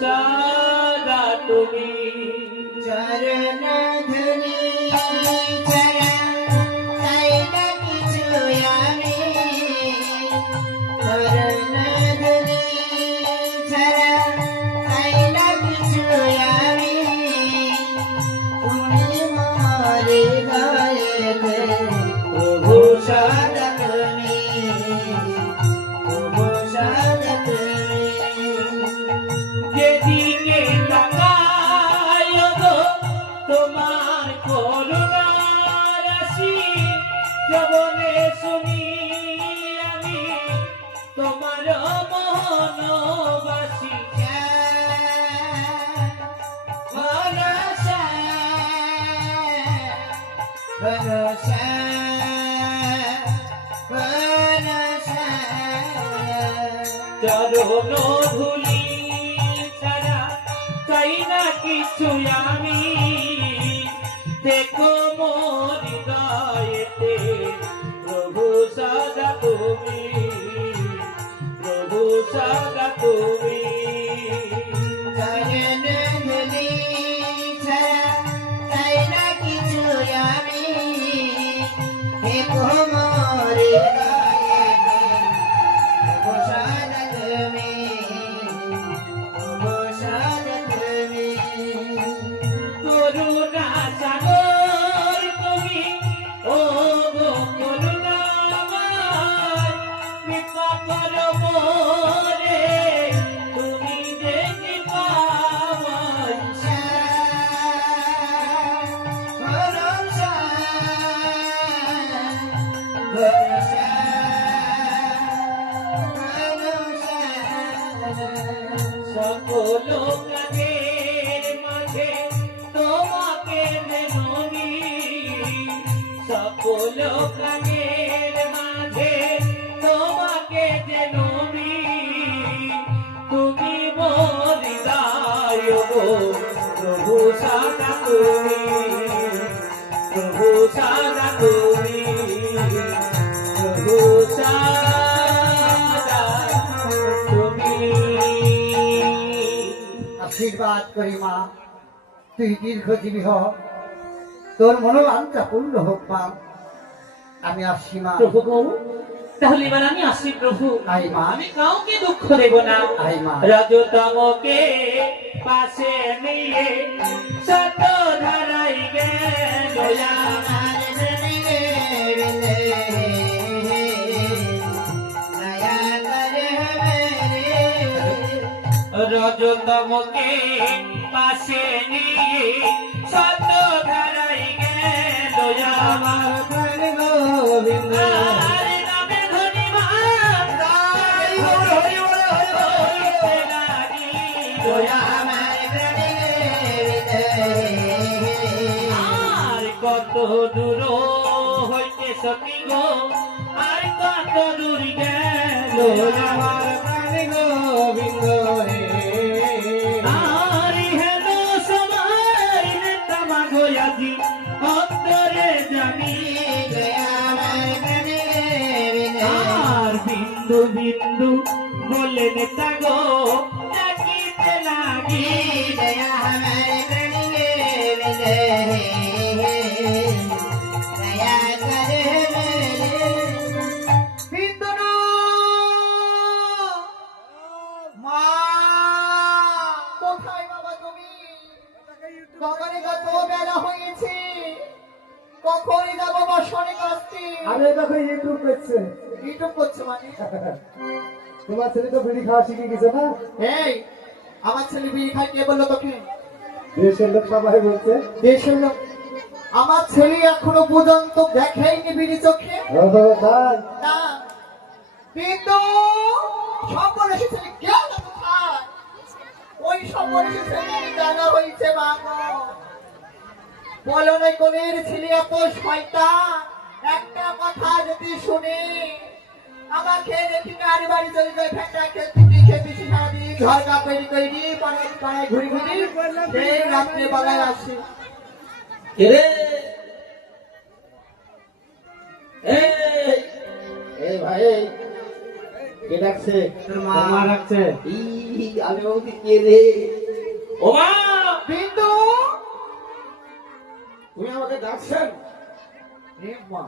সাদা তুমি চরণ ধরি ছাড়া চাই না কিছু আমি চরণ ধরি ছাড়া চাই না কিছু আমি তুমি মোর হৃদয়েতে প্রভু সদা তুমি প্রভু সদা তুমি যেদিকে তাকাই গো তোমার করুণার রাশি শ্রবণে শুনি আমি তোমার মনবাসী ভরসা ভরসা ভরসা চরণ ধুলি ছাড়া চাই না কিছু আমি দেখো মোর হৃদয়েতে প্রভু সদা তুমি প্রভু সদা তুমি চরণ ধুলি ছাড়া চাই না কিছু আমি দেখো মোর হৃদয়েতে প্রভু সদা তুমি প্রভু সদা তুমি করুণা সাগর তুমি ও গো করুণাময় কৃপা করো মোরে তুমি দেখি পাওয়াই ভরসা ভরসা সকল কাজের মাঝে তোমাকে মেননি সকল কাজের মাঝে তোমাকে জেননি তুমি মোর হৃদয় গো প্রভু সদা তুমি প্রভু সদা তুমি প্রভু সদা তুমি আশীর্বাদ করি মা, তুই দীর্ঘজীবী হ, তোর মনোবাঞ্ছা পূর্ণ হোক মা। আমি আসছি মা। প্রভু গো, তাহলে এবার আমি আসি প্রভু। আই মা। আমি কাউকে দুঃখ দেব না। আই মা। রজতমকে পাশে নিয়ে শত ধারাই গেল আমার প্রেমে দয়া করে মেরে রজতমকে পাশে নিয়ে শত ধারাই গেল আমার প্রাণ গোবিন্দ আর নামে ধনী মান গাই হরি হরিতে লাগিল আমার প্রেমে আর কত দূর হইতে সখী গো আর কত দূর গেল আমার প্রাণ গোবিন্দ রে আর হেন সময় নেতামা গয়াজি অন্তরে জানি আমার প্রেমে আর বিন্দু বিন্দু বলে নেতা গো ডাকিতে লাগি আমার প্রেমে দয়া করে মেরে বিন্দুনু মা, কোথায় বাবা তুমি? কখনই কত বেলা হয়েছে, কখনই যাবো বসনে কাজটি। আমি দেখো ইউটিউব করছে। ইউটিউব করছে মানে? তোমার ছেলে তো বিড়ি খাওয়া শিখে গেছে না? এই, আমার ছেলে বিড়ি খায় কে বললো তোকে? দেশের লোক সবাই বলছে। দেশের লোক? আমার ছেলে এখনো পর্যন্ত দেখেইনি বিড়ি চোখে। ওহো, তাই? না, কিন্তু সর্বনেশী ছেলে কেউ না কোথায়? ওই সর্বনেশী ছেলে জানা হয়েছে মা গো। বলো না কোনের ছেলে এত শয়তান, একটা কথা যদি শুনে আমাকে রেখে গাড়ি বাড়ি চলে যায়, ফ্যানটা খেতে খেতে সারাদিন ঘর গা তৈরি তৈরি পাড়ায় পাড়ায় ঘুরি ঘুরি সেই রাত্রে বেলায় আসে। রে এই ভাই, কে ডাকছে? তোর মা। তোর মা রাখছে। আমি বলছি কে রে? ও মা, বিন্দু তুমি আমাকে ডাকছেন? মা